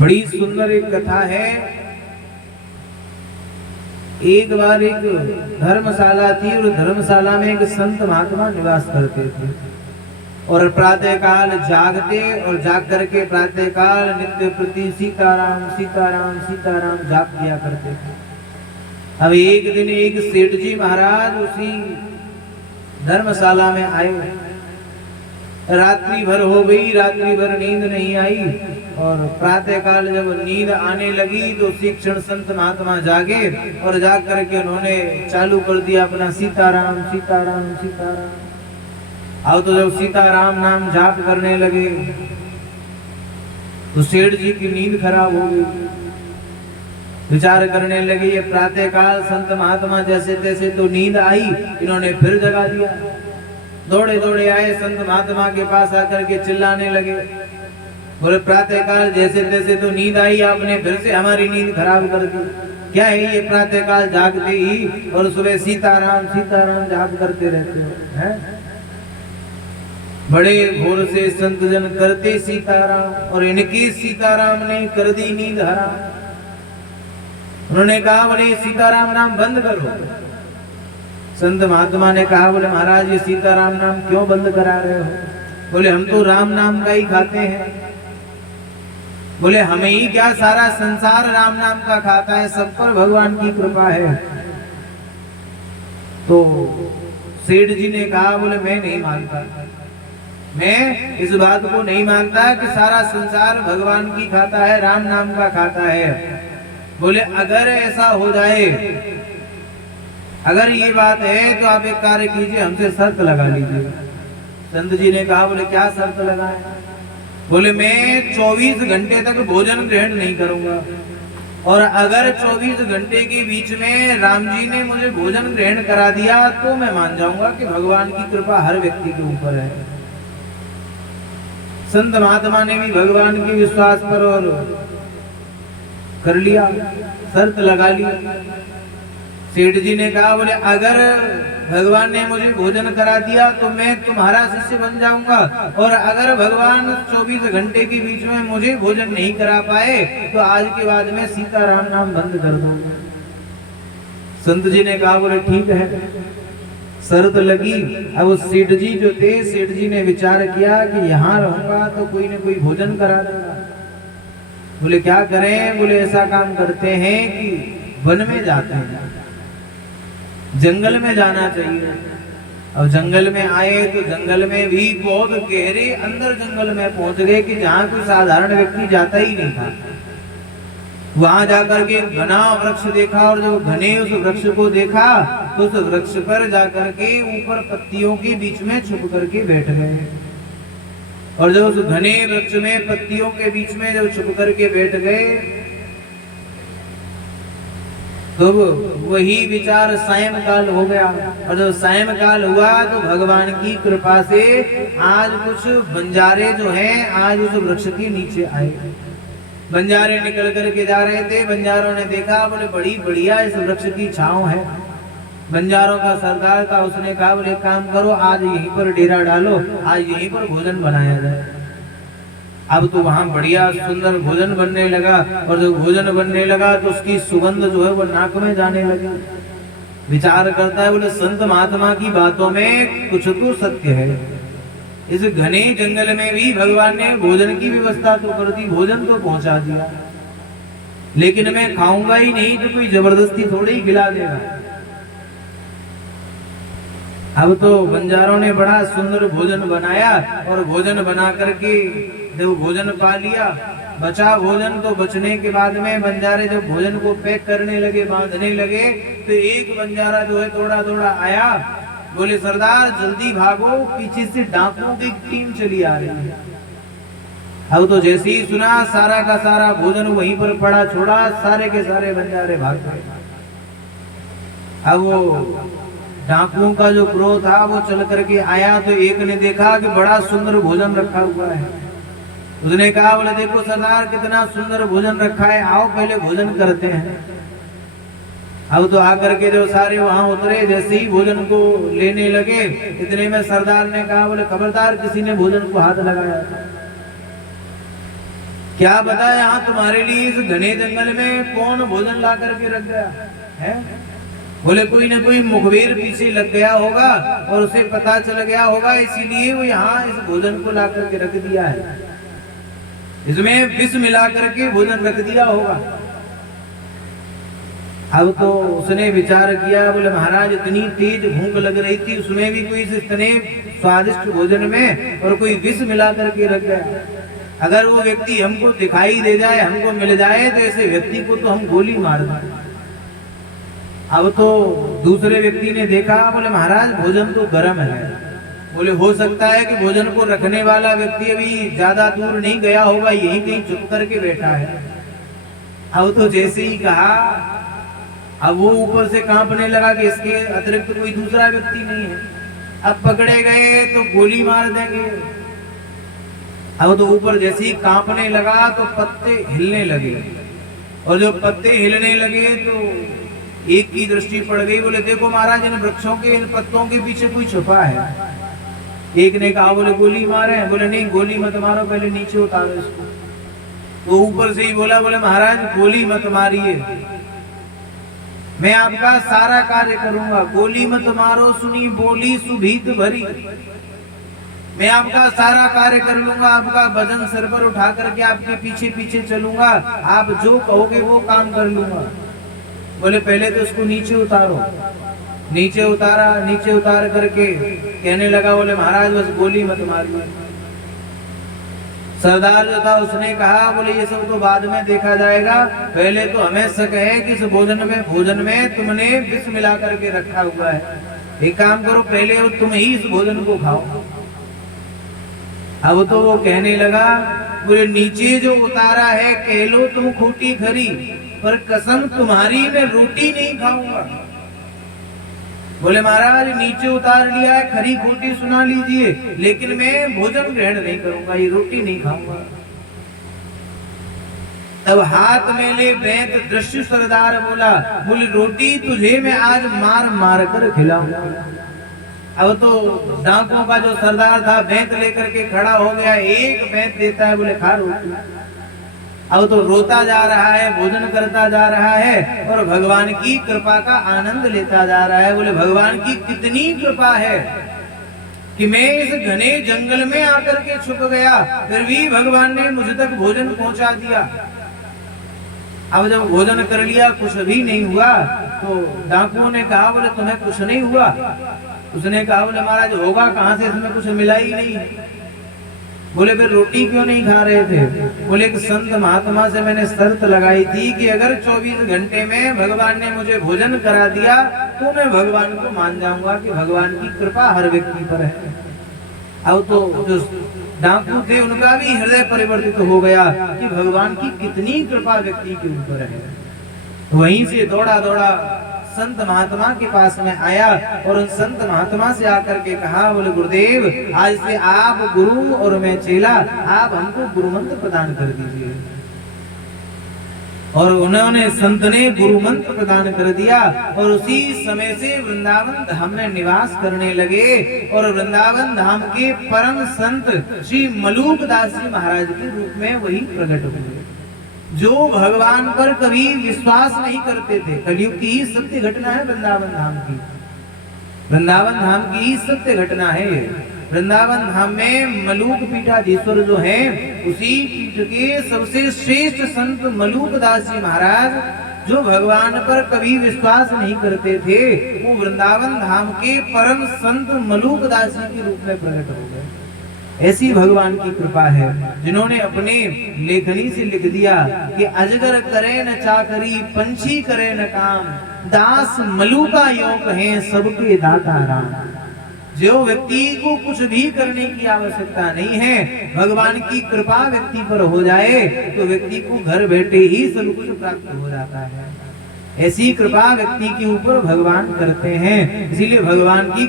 बड़ी सुंदर एक कथा है। एक बार एक धर्मशाला थी और धर्मशाला में एक संत महात्मा निवास करते थे और प्रातः काल जागते और जाग करके प्रातः काल नित्य प्रति सीताराम सीताराम सीताराम जाप किया करते थे। अब एक दिन एक सेठ जी महाराज उसी धर्मशाला में आए। रात्रि भर हो गई, रात्रि भर नींद नहीं आई और प्रातः काल जब नींद आने लगी तो उसी क्षण संत महात्मा जागे और जाग करके उन्होंने चालू कर दिया अपना सीताराम सीताराम सीताराम। अब तो जब सीताराम नाम जाप करने लगे तो सेठ जी की नींद खराब हो गई। विचार करने लगे ये प्रातः काल संत महात्मा जैसे तैसे तो नींद आई, इन्होंने फिर जगा दिया। दौड़े दौड़े आए संत महात्मा के पास आकर के चिल्लाने लगे, बोले प्रातः काल जैसे तैसे तो नींद आई, आपने फिर से हमारी नींद खराब कर दी। क्या है ये प्रातः काल जागते ही और सुबह सीताराम सीताराम जाप करते रहते हो हैं? बड़े भोर से संत जन करते सीताराम और इनकी सीताराम ने कर दी नींद हराम। उन्होंने कहा बोले सीताराम नाम बंद करो। संत महात्मा ने कहा बोले महाराज ये सीताराम नाम क्यों बंद करा रहे हो? बोले हम तो राम नाम का ही खाते हैं। बोले हमें ही क्या, सारा संसार राम नाम का खाता है, सब पर भगवान की कृपा है। तो सेठ जी ने कहा बोले मैं नहीं मानता, मैं इस बात को नहीं मानता कि सारा संसार भगवान की खाता है, राम नाम का खाता है। बोले अगर ऐसा हो जाए, अगर ये बात है तो आप एक कार्य कीजिए, हमसे शर्त लगा लीजिए। संत जी ने कहा बोले क्या शर्त लगाए? बोले मैं 24 घंटे तक भोजन ग्रहण नहीं करूंगा और अगर 24 घंटे के बीच में राम जी ने मुझे भोजन ग्रहण करा दिया तो मैं मान जाऊंगा कि भगवान की कृपा हर व्यक्ति के ऊपर है। संत महात्मा ने भी भगवान के विश्वास पर और कर लिया, शर्त लगा ली। सेठ जी ने कहा बोले अगर भगवान ने मुझे भोजन करा दिया तो मैं तुम्हारा शिष्य बन जाऊंगा और अगर भगवान 24 घंटे के बीच में मुझे भोजन नहीं करा पाए तो आज के बाद में सीताराम नाम बंद कर दूंगा। संत जी ने कहा बोले ठीक है, शर्त लगी। अब उस सेठ जी जो थे, सेठ जी ने विचार किया कि यहाँ रहूंगा तो कोई न कोई भोजन करा देगा। बोले क्या करें? बोले ऐसा काम करते हैं कि वन में जाते हैं, जंगल में जाना चाहिए। और जंगल में आए तो जंगल में भी बहुत गहरे अंदर जंगल में पहुंच गए कि जहाँ कोई साधारण व्यक्ति जाता ही नहीं था। वहां जाकर के घना वृक्ष देखा और जब घने उस वृक्ष को देखा तो उस वृक्ष पर जाकर के ऊपर पत्तियों के बीच में छुप करके बैठ गए। और जब उस घने वृक्ष में पत्तियों के बीच में जब छुप करके बैठ गए तो वही विचार सायंकाल हो गया। और जब सायंकाल हुआ तो भगवान की कृपा से आज कुछ बंजारे जो हैं आज उस वृक्ष के नीचे आए। बंजारे निकल करके जा रहे थे, बंजारों ने देखा बोले बड़ी बढ़िया इस वृक्ष की छांव है। बंजारों का सरदार था, उसने कहा बोले काम करो आज यहीं पर डेरा डालो, आज यहीं पर भोजन बनाया जाए। अब तो वहां बढ़िया सुंदर भोजन बनने लगा और जब भोजन बनने लगा तो उसकी सुगंध जो है वो नाक में जाने लगी। विचार करता है बोले संत महात्मा की बातों में कुछ तो सत्य है। इस घने जंगल में भी भगवान ने भोजन की व्यवस्था तो कर दी, भोजन तो पहुंचा दिया, लेकिन मैं खाऊंगा ही नहीं तो कोई जबरदस्ती थोड़ी ही खिला देगा। अब तो बंजारों ने बड़ा सुंदर भोजन बनाया और भोजन बना करके जब भोजन पा लिया, बचा भोजन तो बचने के बाद में बंजारे जब भोजन को पैक करने लगे, बांधने लगे तो एक बंजारा जो है थोड़ा थोड़ा आया, बोले सरदार जल्दी भागो, पीछे से डाकुओं की टीम चली आ रही है। अब तो जैसे ही सुना सारा का सारा भोजन वहीं पर पड़ा छोड़ा, सारे के सारे बंजारे भाग गए। अब वो डाकुओं का जो क्रोध था वो चल करके आया तो एक ने देखा कि बड़ा सुंदर भोजन रखा हुआ है। उसने कहा बोले देखो सरदार कितना सुंदर भोजन रखा है, आओ पहले भोजन करते हैं। अब तो आकर के जो सारे वहां उतरे, जैसे ही भोजन को लेने लगे इतने में सरदार ने कहा बोले खबरदार किसी ने भोजन को हाथ लगाया। क्या बता यहाँ तुम्हारे लिए इस घने जंगल में कौन भोजन ला करके रख गया है? बोले कोई ना कोई मुखबिर पीछे लग गया होगा और उसे पता चल गया होगा, इसीलिए वो यहाँ इस भोजन को ला करके रख दिया है। इसमें विष मिला करके भोजन रख दिया होगा। अब तो उसने विचार किया, बोले महाराज इतनी तेज भूख लग रही थी, उसमें भी कोई इतने स्वादिष्ट भोजन में और कोई विष मिला करके रख गया। अगर वो व्यक्ति हमको दिखाई दे जाए, हमको मिल जाए, तो ऐसे व्यक्ति को तो हम गोली मार दें। अब तो दूसरे व्यक्ति ने देखा, बोले महाराज भोजन तो गर्म है। बोले हो सकता है कि भोजन को रखने वाला व्यक्ति अभी ज्यादा दूर नहीं गया होगा, यहीं कहीं चुप करके बैठा है। अब तो जैसे ही कहा, अब वो ऊपर से कांपने लगा कि इसके अतिरिक्त कोई दूसरा व्यक्ति नहीं है। अब पकड़े गए तो गोली मार देंगे। अब तो ऊपर जैसे ही कांपने लगा तो पत्ते हिलने लगे, और जब पत्ते हिलने लगे तो एक की दृष्टि पड़ गई। बोले देखो महाराज, इन वृक्षों के इन पत्तों के पीछे कोई छुपा है। एक ने कहा, बोले गोली मारे। बोले नहीं, गोली मत मारो, पहले नीचे उतारो इसको। वो ऊपर से ही बोला, बोले महाराज गोली मत मारिए, मैं आपका सारा कार्य करूंगा। गोली मत मारो सुनी बोली सुभीत भरी, मैं आपका सारा कार्य कर लूंगा, आपका वजन सर पर उठा करके आपके पीछे पीछे चलूंगा, आप जो कहोगे वो काम कर लूंगा। बोले पहले तो उसको नीचे उतारो। नीचे उतारा, नीचे उतार करके कहने लगा, बोले महाराज बस गोली मत मारिए। सरदार जो था उसने कहा, बोले ये सब तो बाद में देखा जाएगा, पहले तो हमें शक है कि इस भोजन में तुमने विष मिला करके रखा हुआ है। एक काम करो, पहले तुम ही इस भोजन को खाओ। अब तो वो कहने लगा, बोले नीचे जो उतारा है कह लो तुम खोटी खरी, पर कसम तुम्हारी मैं रोटी नहीं खाऊंगा। बोले महाराज नीचे उतार लिया है, खरी खोटी सुना लीजिए, लेकिन मैं भोजन ग्रहण नहीं करूंगा, ये रोटी नहीं खाऊंगा। तब हाथ में ले बेंत दृश्य सरदार बोला, बोले रोटी तुझे मैं आज मार मार कर खिलाऊंगा। अब तो डाकुओं का जो सरदार था बेंत लेकर के खड़ा हो गया, एक बेंत देता है, बोले खा रोटी। अब तो रोता जा रहा है, भोजन करता जा रहा है और भगवान की कृपा का आनंद लेता जा रहा है। बोले भगवान की कितनी कृपा है कि मैं इस घने जंगल में आकर के छुप गया, फिर भी भगवान ने मुझ तक भोजन पहुंचा दिया। अब जब भोजन कर लिया कुछ भी नहीं हुआ, तो डाकुओं ने कहा, बोले तुम्हें कुछ नहीं हुआ? उसने कहा, बोले महाराज होगा कहां से, इसमें कुछ मिला ही नहीं। बोले फिर रोटी क्यों नहीं खा रहे थे? बोले एक संत महात्मा से मैंने शर्त लगाई थी कि अगर 24 घंटे में भगवान ने मुझे भोजन करा दिया तो मैं भगवान को मान जाऊंगा कि भगवान की कृपा हर व्यक्ति पर है। अब तो जो डाकू थे उनका भी हृदय परिवर्तित हो गया कि भगवान की कितनी कृपा व्यक्ति के ऊपर है। वहीं से दौड़ा दौड़ा संत महात्मा के पास में आया और उन संत महात्मा से आकर के कहा, बोले गुरुदेव आज से आप गुरु और मैं चेला, आप हमको गुरु मंत्र प्रदान कर दीजिए। और उन्होंने संत ने गुरु मंत्र प्रदान कर दिया और उसी समय से वृंदावन धाम में निवास करने लगे। और वृंदावन धाम के परम संत श्री मलूक दास जी महाराज के रूप में वही प्रकट हुए, जो भगवान पर कभी विश्वास नहीं करते थे। कलयुग की ही सत्य घटना है वृंदावन धाम की, वृंदावन धाम की ही सत्य घटना है। वृंदावन धाम में मलूक पीठाधीश्वर जो हैं, उसी पीठ के सबसे श्रेष्ठ संत मलूक दास जी महाराज, जो भगवान पर कभी विश्वास नहीं करते थे, वो वृंदावन धाम के परम संत मलूक दास जी के रूप में प्रकट हो गए। ऐसी भगवान की कृपा है, जिन्होंने अपने लेखनी से लिख दिया कि अजगर करे न चाकरी, पंछी करे न काम, दास मलूका योग है सबके दाता राम। जो व्यक्ति को कुछ भी करने की आवश्यकता नहीं है, भगवान की कृपा व्यक्ति पर हो जाए तो व्यक्ति को घर बैठे ही सब कुछ प्राप्त हो जाता है। ऐसी कृपा व्यक्ति के ऊपर भगवान करते हैं, इसीलिए भगवान की